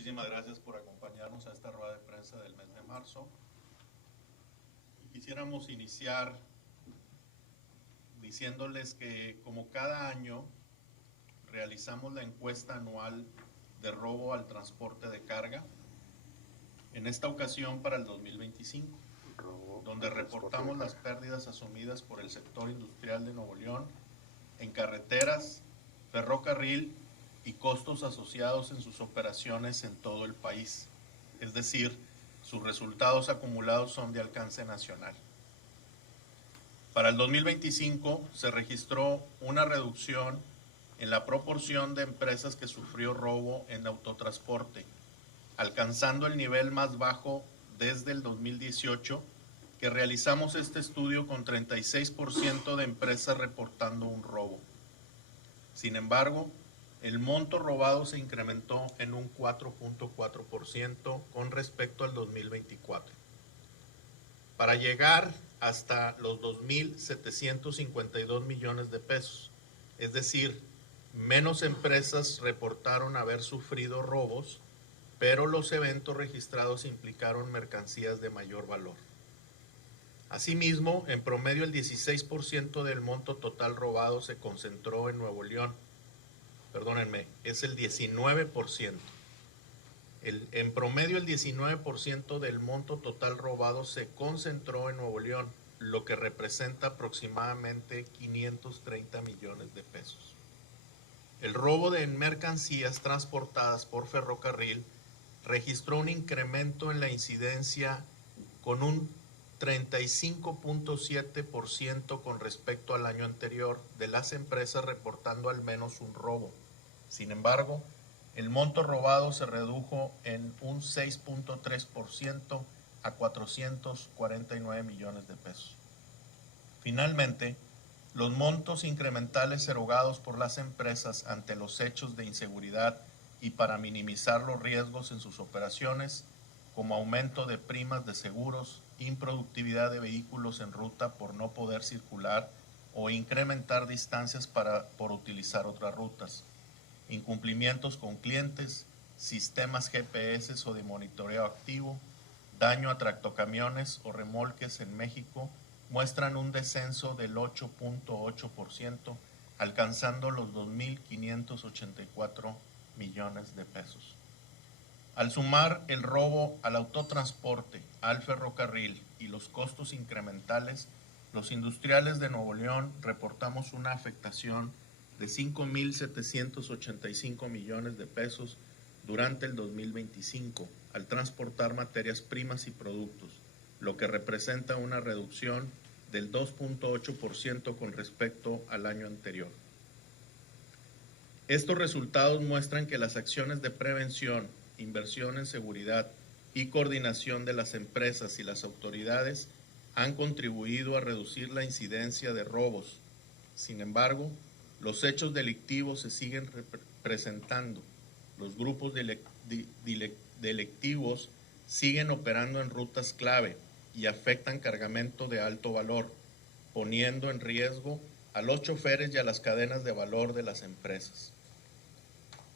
Muchísimas gracias por acompañarnos a esta rueda de prensa del mes de marzo. Quisiéramos iniciar diciéndoles que, como cada año, realizamos la encuesta anual de robo al transporte de carga, en esta ocasión para el 2025, donde reportamos las pérdidas asumidas por el sector industrial de Nuevo León en carreteras, ferrocarril y costos asociados en sus operaciones en todo el país. Es decir, sus resultados acumulados son de alcance nacional. Para el 2025 se registró una reducción en la proporción de empresas que sufrió robo en autotransporte, alcanzando el nivel más bajo desde el 2018, que realizamos este estudio con 36% de empresas reportando un robo. Sin embargo, el monto robado se incrementó en un 4.4% con respecto al 2024, para llegar hasta los 2.752 millones de pesos. Es decir, menos empresas reportaron haber sufrido robos, pero los eventos registrados implicaron mercancías de mayor valor. Asimismo, en promedio el 16% del monto total robado se concentró en Nuevo León. Perdónenme, es el 19%. En promedio el 19% del monto total robado se concentró en Nuevo León, lo que representa aproximadamente 530 millones de pesos. El robo de mercancías transportadas por ferrocarril registró un incremento en la incidencia con un 35.7% con respecto al año anterior, de las empresas reportando al menos un robo. Sin embargo, el monto robado se redujo en un 6.3% a 449 millones de pesos. Finalmente, los montos incrementales erogados por las empresas ante los hechos de inseguridad y para minimizar los riesgos en sus operaciones, como aumento de primas de seguros, improductividad de vehículos en ruta por no poder circular o incrementar distancias por utilizar otras rutas, incumplimientos con clientes, sistemas GPS o de monitoreo activo, daño a tractocamiones o remolques en México, muestran un descenso del 8.8%, alcanzando los 2.584 millones de pesos. Al sumar el robo al autotransporte, al ferrocarril y los costos incrementales, los industriales de Nuevo León reportamos una afectación de 5.785 millones de pesos durante el 2025 al transportar materias primas y productos, lo que representa una reducción del 2.8% con respecto al año anterior. Estos resultados muestran que las acciones de prevención, inversión en seguridad y coordinación de las empresas y las autoridades han contribuido a reducir la incidencia de robos. Sin embargo, los hechos delictivos se siguen presentando. Los grupos delictivos siguen operando en rutas clave y afectan cargamento de alto valor, poniendo en riesgo a los choferes y a las cadenas de valor de las empresas.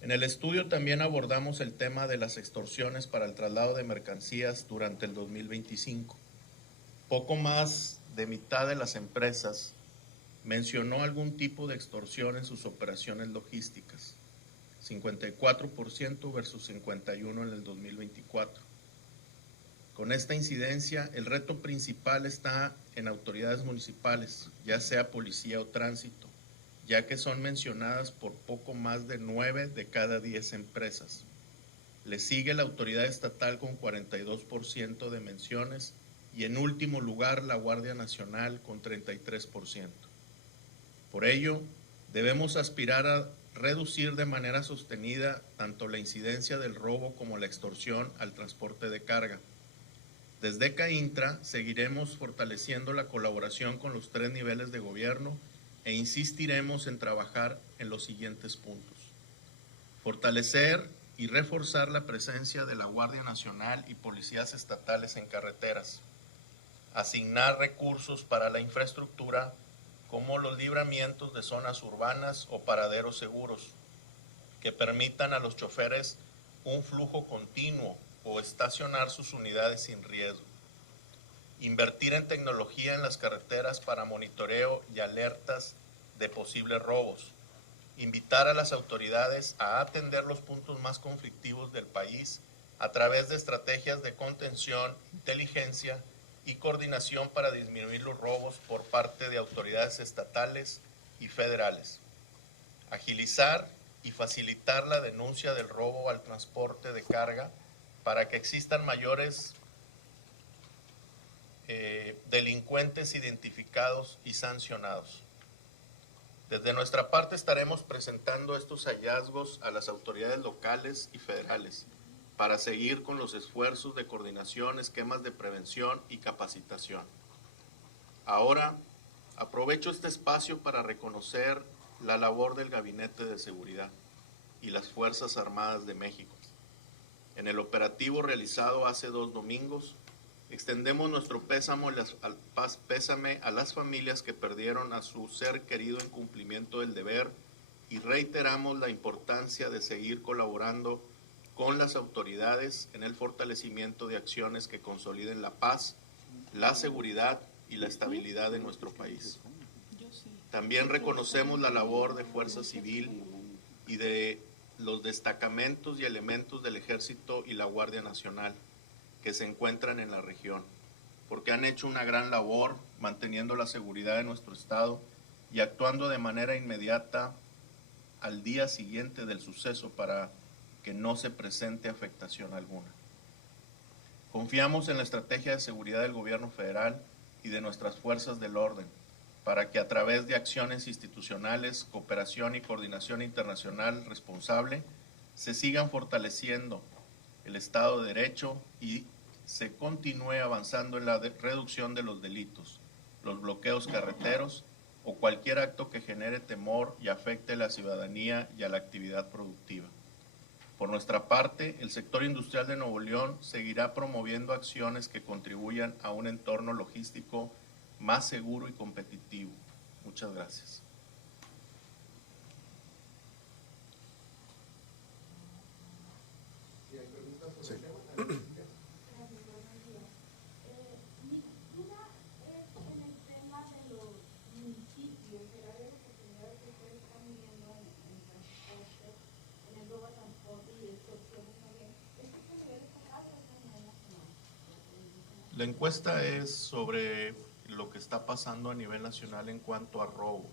En el estudio también abordamos el tema de las extorsiones para el traslado de mercancías durante el 2025. Poco más de mitad de las empresas mencionó algún tipo de extorsión en sus operaciones logísticas, 54% versus 51% en el 2024. Con esta incidencia, el reto principal está en autoridades municipales, ya sea policía o tránsito, ya que son mencionadas por poco más de 9 de cada 10 empresas. Le sigue la autoridad estatal con 42% de menciones y en último lugar la Guardia Nacional con 33%. Por ello, debemos aspirar a reducir de manera sostenida tanto la incidencia del robo como la extorsión al transporte de carga. Desde CAINTRA seguiremos fortaleciendo la colaboración con los 3 niveles de gobierno e insistiremos en trabajar en los siguientes puntos: fortalecer y reforzar la presencia de la Guardia Nacional y policías estatales en carreteras, asignar recursos para la infraestructura como los libramientos de zonas urbanas o paraderos seguros, que permitan a los choferes un flujo continuo o estacionar sus unidades sin riesgo. Invertir en tecnología en las carreteras para monitoreo y alertas de posibles robos. Invitar a las autoridades a atender los puntos más conflictivos del país a través de estrategias de contención, inteligencia y coordinación para disminuir los robos por parte de autoridades estatales y federales. Agilizar y facilitar la denuncia del robo al transporte de carga para que existan mayores delincuentes identificados y sancionados. Desde nuestra parte estaremos presentando estos hallazgos a las autoridades locales y federales para seguir con los esfuerzos de coordinación, esquemas de prevención y capacitación. Ahora, aprovecho este espacio para reconocer la labor del Gabinete de Seguridad y las Fuerzas Armadas de México. En el operativo realizado hace 2 domingos, extendemos nuestro pésame a las familias que perdieron a su ser querido en cumplimiento del deber y reiteramos la importancia de seguir colaborando con las autoridades en el fortalecimiento de acciones que consoliden la paz, la seguridad y la estabilidad de nuestro país. También reconocemos la labor de Fuerza Civil y de los destacamentos y elementos del Ejército y la Guardia Nacional que se encuentran en la región, porque han hecho una gran labor manteniendo la seguridad de nuestro estado y actuando de manera inmediata al día siguiente del suceso para que no se presente afectación alguna. Confiamos en la estrategia de seguridad del gobierno federal y de nuestras fuerzas del orden, para que a través de acciones institucionales, cooperación y coordinación internacional responsable, se sigan fortaleciendo el Estado de Derecho y se continúe avanzando en la reducción de los delitos, los bloqueos carreteros o cualquier acto que genere temor y afecte a la ciudadanía y a la actividad productiva. Por nuestra parte, el sector industrial de Nuevo León seguirá promoviendo acciones que contribuyan a un entorno logístico más seguro y competitivo. Muchas gracias. Sí. La encuesta es sobre lo que está pasando a nivel nacional en cuanto a robo.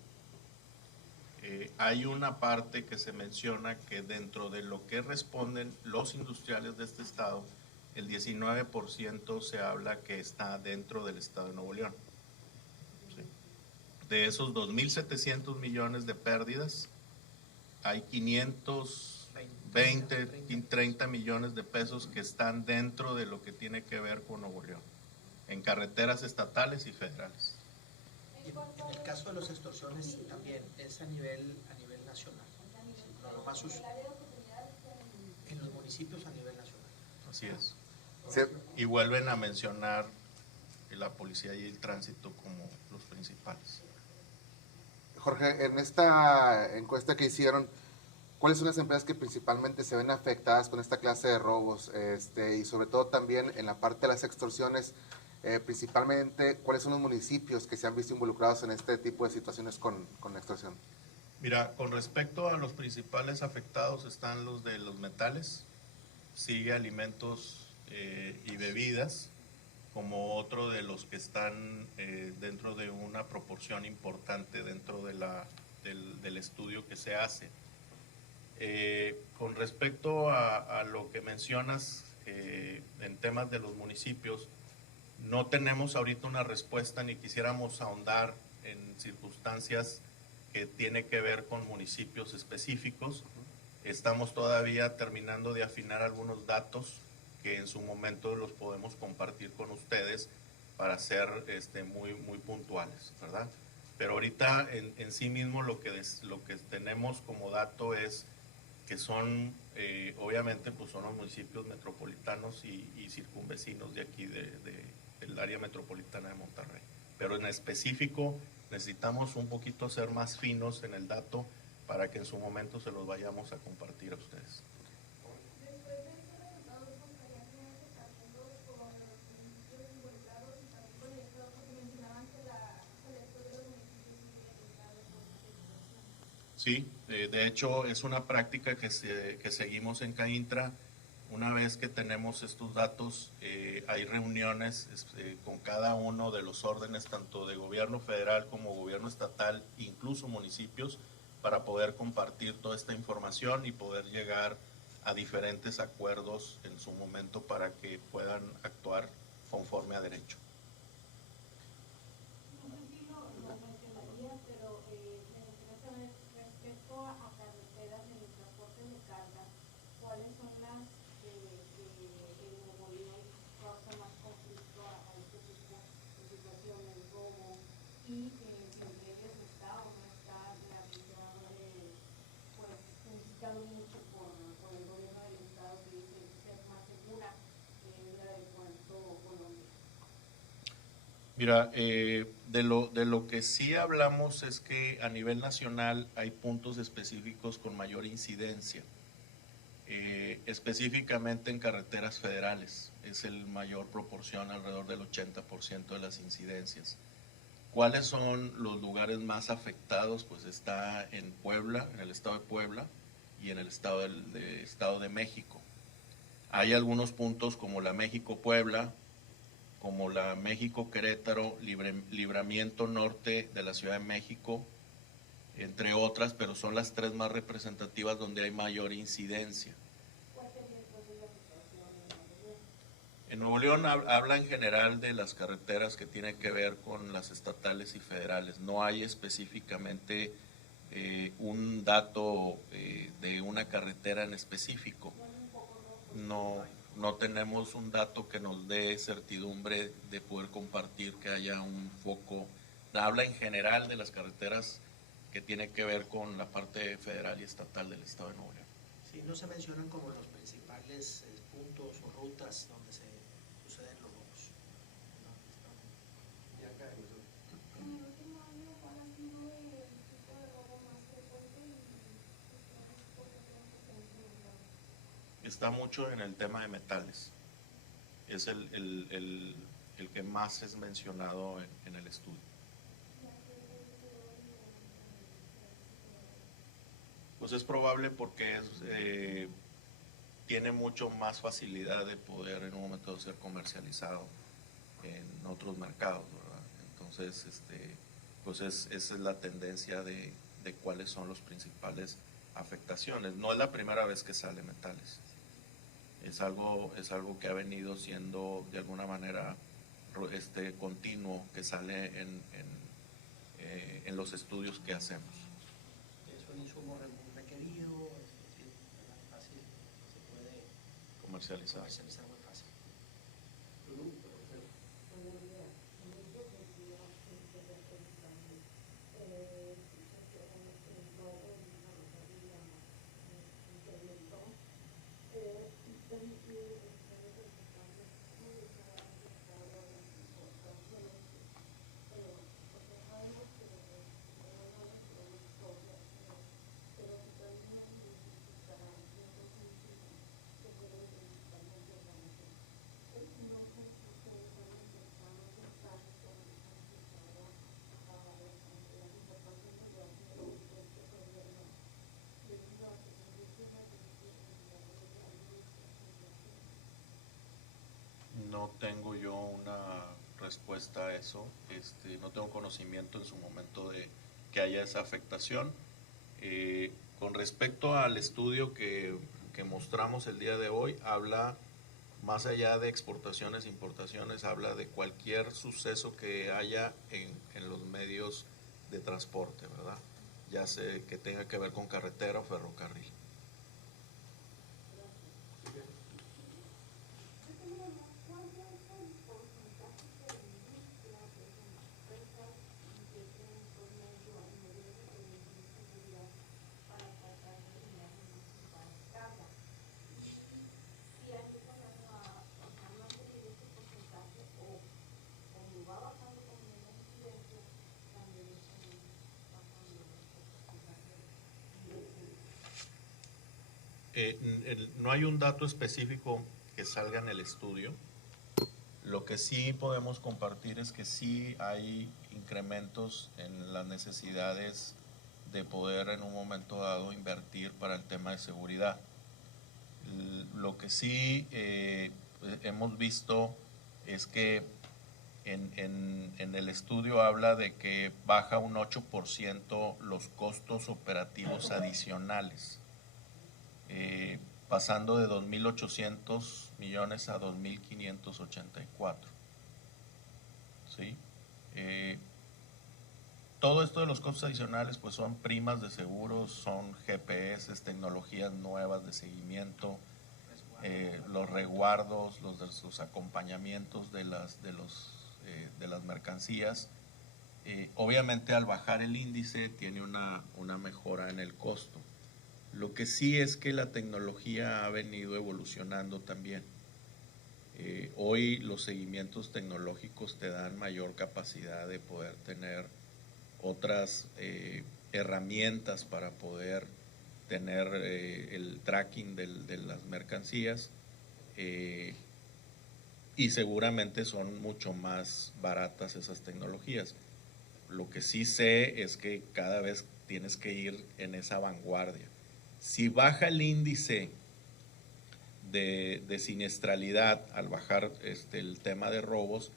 Hay una parte que se menciona que dentro de lo que responden los industriales de este estado, el 19% se habla que está dentro del estado de Nuevo León. ¿Sí? De esos 2.700 millones de pérdidas, hay 520, 30 millones de pesos que están dentro de lo que tiene que ver con Nuevo León, en carreteras estatales y federales. En el caso de las extorsiones también es a nivel nacional, no nomás en los municipios a nivel nacional. Así es. Sí. Y vuelven a mencionar la policía y el tránsito como los principales. Jorge, en esta encuesta que hicieron, ¿cuáles son las empresas que principalmente se ven afectadas con esta clase de robos? Y sobre todo también en la parte de las extorsiones, principalmente, ¿cuáles son los municipios que se han visto involucrados en este tipo de situaciones con extorsión? Mira, con respecto a los principales afectados están los de los metales, sigue alimentos y bebidas, como otro de los que están dentro de una proporción importante dentro de del estudio que se hace. Con respecto a lo que mencionas en temas de los municipios, no tenemos ahorita una respuesta ni quisiéramos ahondar en circunstancias que tiene que ver con municipios específicos. Estamos todavía terminando de afinar algunos datos que en su momento los podemos compartir con ustedes para ser muy puntuales, ¿verdad? Pero ahorita en sí mismo lo que tenemos como dato es que son, obviamente, pues son los municipios metropolitanos y circunvecinos de aquí, del área metropolitana de Monterrey. Pero en específico necesitamos un poquito ser más finos en el dato para que en su momento se los vayamos a compartir a ustedes. Después Sí, de hecho es una práctica que seguimos en CAINTRA. Una vez que tenemos estos datos, hay reuniones con cada uno de los órdenes, tanto de gobierno federal como gobierno estatal, incluso municipios, para poder compartir toda esta información y poder llegar a diferentes acuerdos en su momento para que puedan actuar conforme a derecho. Mira, de lo que sí hablamos es que a nivel nacional hay puntos específicos con mayor incidencia, específicamente en carreteras federales, es el mayor proporción, alrededor del 80% de las incidencias. ¿Cuáles son los lugares más afectados? Pues está en Puebla, en el estado de Puebla y en el estado de México. Hay algunos puntos como la México-Puebla, como la México-Querétaro, Libramiento Norte de la Ciudad de México, entre otras, pero son las tres más representativas donde hay mayor incidencia. En Nuevo León habla en general de las carreteras que tienen que ver con las estatales y federales. No hay específicamente un dato de una carretera en específico. No tenemos un dato que nos dé certidumbre de poder compartir que haya un foco. Habla en general de las carreteras que tiene que ver con la parte federal y estatal del estado de Nuevo León. Sí, no se mencionan como los principales puntos o rutas donde se suceden los robos. En el último año, ¿cuál ha sido el tipo de robo más frecuente y por qué creen que se ha incrementado? Está mucho en el tema de metales. Es el que más es mencionado en el estudio. Pues es probable porque tiene mucho más facilidad de poder en un momento ser comercializado en otros mercados, ¿verdad? Entonces, pues esa es la tendencia de cuáles son las principales afectaciones. No es la primera vez que sale metales. Es algo que ha venido siendo de alguna manera continuo, que sale en los estudios que hacemos. Es un insumo requerido, fácil, se puede Comercializar muy fácil. No tengo yo una respuesta a eso, no tengo conocimiento en su momento de que haya esa afectación. Con respecto al estudio que mostramos el día de hoy, habla más allá de exportaciones e importaciones, habla de cualquier suceso que haya en los medios de transporte, ¿verdad? Ya sea que tenga que ver con carretera o ferrocarril. No hay un dato específico que salga en el estudio. Lo que sí podemos compartir es que sí hay incrementos en las necesidades de poder en un momento dado invertir para el tema de seguridad. Lo que sí hemos visto es que en el estudio habla de que baja un 8% los costos operativos adicionales, pasando de 2.800 millones a 2.584. ¿Sí? Todo esto de los costos adicionales pues son primas de seguros, son GPS, tecnologías nuevas de seguimiento, los resguardos, los acompañamientos de las mercancías. Obviamente al bajar el índice tiene una mejora en el costo. Lo que sí es que la tecnología ha venido evolucionando también. Hoy los seguimientos tecnológicos te dan mayor capacidad de poder tener otras herramientas para poder tener el tracking de las mercancías, y seguramente son mucho más baratas esas tecnologías. Lo que sí sé es que cada vez tienes que ir en esa vanguardia. Si baja el índice de siniestralidad al bajar el tema de robos,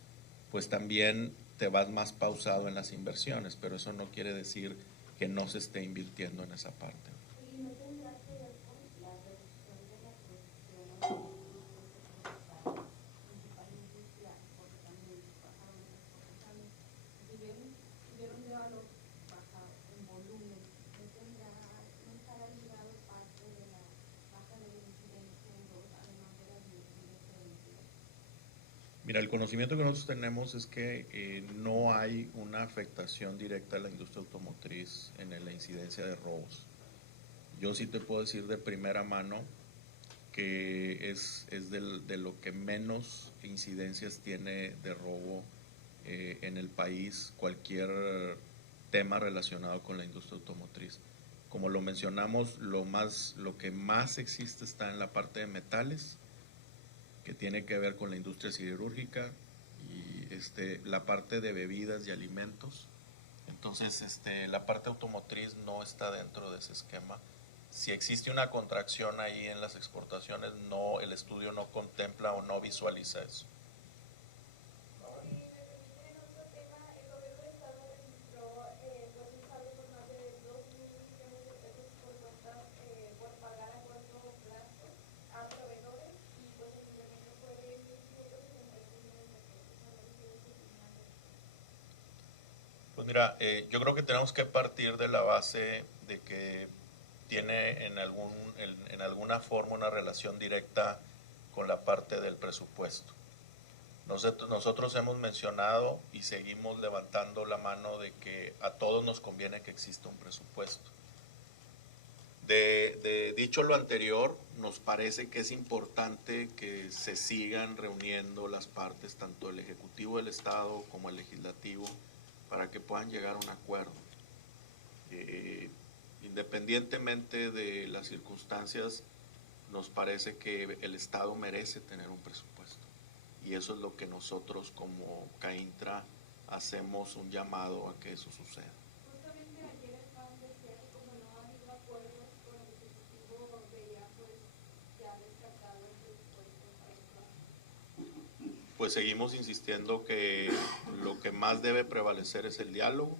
pues también te vas más pausado en las inversiones, pero eso no quiere decir que no se esté invirtiendo en esa parte. ¿Y no tendrá que ver con la reducción de la producción o principal industria, porque también bajaron las exportaciones? Tuvieron de valor bajar en volumen. ¿No estará ligado parte de la baja de la incidencia en los, además de la incidencia? Mira, el conocimiento que nosotros tenemos es que no hay una afectación directa a la industria automotriz en la incidencia de robos. Yo sí te puedo decir de primera mano que es de lo que menos incidencias tiene de robo en el país cualquier tema relacionado con la industria automotriz. Como lo mencionamos, lo que más existe está en la parte de metales, que tiene que ver con la industria siderúrgica, y la parte de bebidas y alimentos. Entonces, la parte automotriz no está dentro de ese esquema. Si existe una contracción ahí en las exportaciones, no, el estudio no contempla o no visualiza eso. Pues mira, yo creo que tenemos que partir de la base de que tiene en alguna forma una relación directa con la parte del presupuesto. Nosotros hemos mencionado y seguimos levantando la mano de que a todos nos conviene que exista un presupuesto. Dicho lo anterior, nos parece que es importante que se sigan reuniendo las partes, tanto el Ejecutivo del Estado como el Legislativo, para que puedan llegar a un acuerdo. Independientemente de las circunstancias, nos parece que el Estado merece tener un presupuesto. Y eso es lo que nosotros como CAINTRA hacemos un llamado a que eso suceda. Justamente ayer el PAN decía que como no ha habido acuerdos con el Ejecutivo, veía pues ya descartado el presupuesto para el próximo. Pues seguimos insistiendo que lo que más debe prevalecer es el diálogo.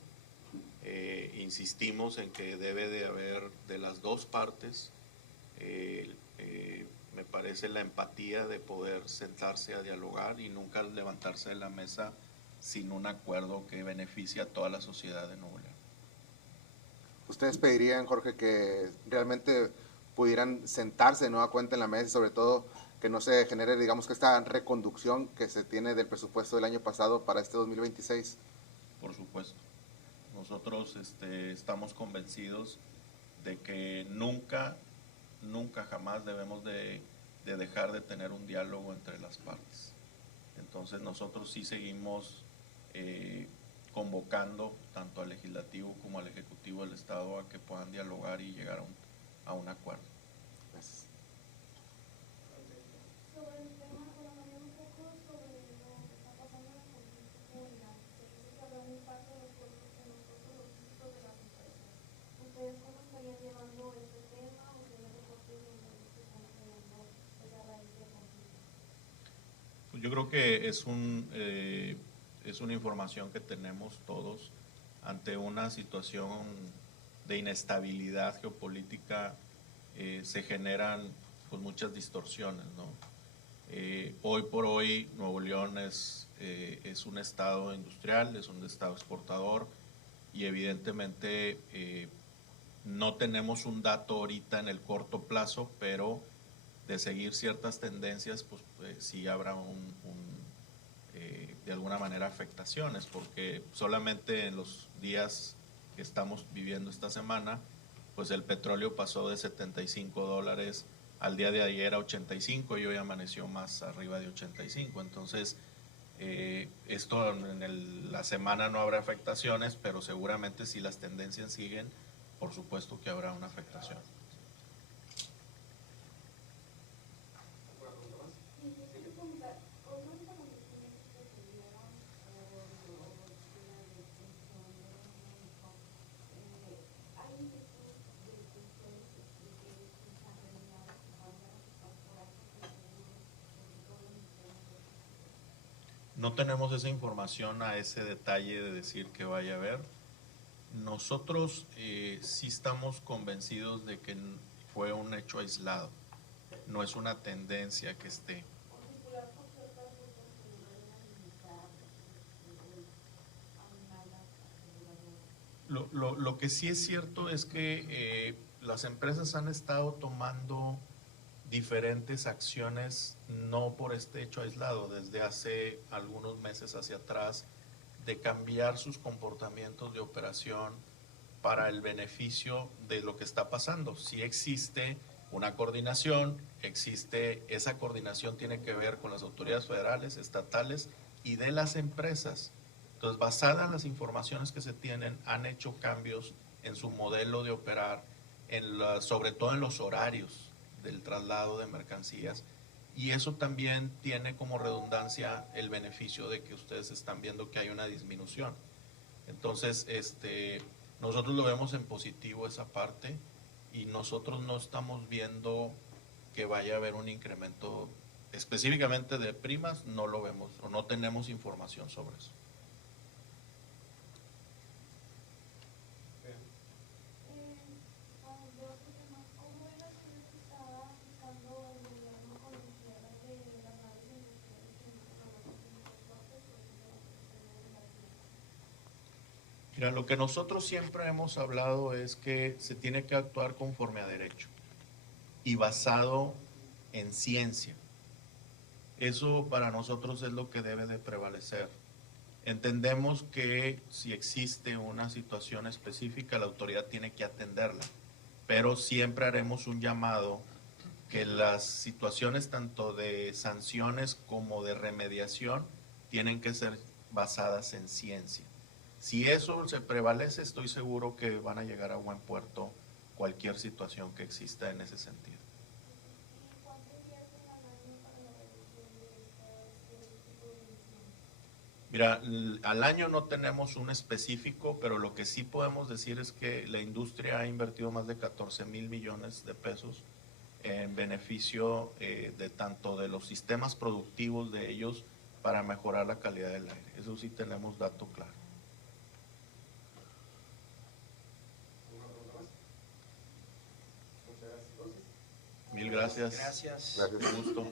Insistimos en que debe de haber de las dos partes, me parece la empatía de poder sentarse a dialogar y nunca levantarse de la mesa sin un acuerdo que beneficie a toda la sociedad de Nuevo León. ¿Ustedes pedirían, Jorge, que realmente pudieran sentarse de nueva cuenta en la mesa y sobre todo que no se genere, digamos, que esta reconducción que se tiene del presupuesto del año pasado para este 2026? Por supuesto. Nosotros estamos convencidos de que nunca jamás debemos de dejar de tener un diálogo entre las partes. Entonces nosotros sí seguimos convocando tanto al Legislativo como al Ejecutivo del Estado a que puedan dialogar y llegar a un acuerdo. Gracias. Sobre el tema, bueno, también un poco sobre lo que está pasando en la política, se dice que habrá un impacto en los costos logísticos de las empresas. Yo creo que es una información que tenemos todos ante una situación de inestabilidad geopolítica. Se generan pues muchas distorsiones, ¿no? Hoy por hoy Nuevo León es un estado industrial, es un estado exportador y evidentemente no tenemos un dato ahorita en el corto plazo, pero de seguir ciertas tendencias, pues sí habrá de alguna manera afectaciones, porque solamente en los días que estamos viviendo esta semana, pues el petróleo pasó de $75 al día de ayer a 85 y hoy amaneció más arriba de 85. Entonces, esto en la semana no habrá afectaciones, pero seguramente si las tendencias siguen, por supuesto que habrá una afectación. No tenemos esa información a ese detalle de decir que vaya a haber. Nosotros sí estamos convencidos de que fue un hecho aislado, no es una tendencia que esté. Lo que sí es cierto es que las empresas han estado tomando diferentes acciones, no por este hecho aislado, desde hace algunos meses hacia atrás, de cambiar sus comportamientos de operación para el beneficio de lo que está pasando. Si existe una coordinación, esa coordinación tiene que ver con las autoridades federales, estatales y de las empresas. Entonces, basadas en las informaciones que se tienen, han hecho cambios en su modelo de operar, sobre todo en los horarios del traslado de mercancías, y eso también tiene como redundancia el beneficio de que ustedes están viendo que hay una disminución. Entonces, nosotros lo vemos en positivo esa parte y nosotros no estamos viendo que vaya a haber un incremento específicamente de primas, no lo vemos o no tenemos información sobre eso. Mira, lo que nosotros siempre hemos hablado es que se tiene que actuar conforme a derecho y basado en ciencia. Eso para nosotros es lo que debe de prevalecer. Entendemos que si existe una situación específica, la autoridad tiene que atenderla, pero siempre haremos un llamado que las situaciones tanto de sanciones como de remediación tienen que ser basadas en ciencia. Si eso se prevalece, estoy seguro que van a llegar a buen puerto cualquier situación que exista en ese sentido. Mira, al año no tenemos un específico, pero lo que sí podemos decir es que la industria ha invertido más de 14,000 millones de pesos en beneficio de tanto de los sistemas productivos de ellos para mejorar la calidad del aire. Eso sí tenemos dato claro. Mil gracias. Gracias. Gracias. Un gusto.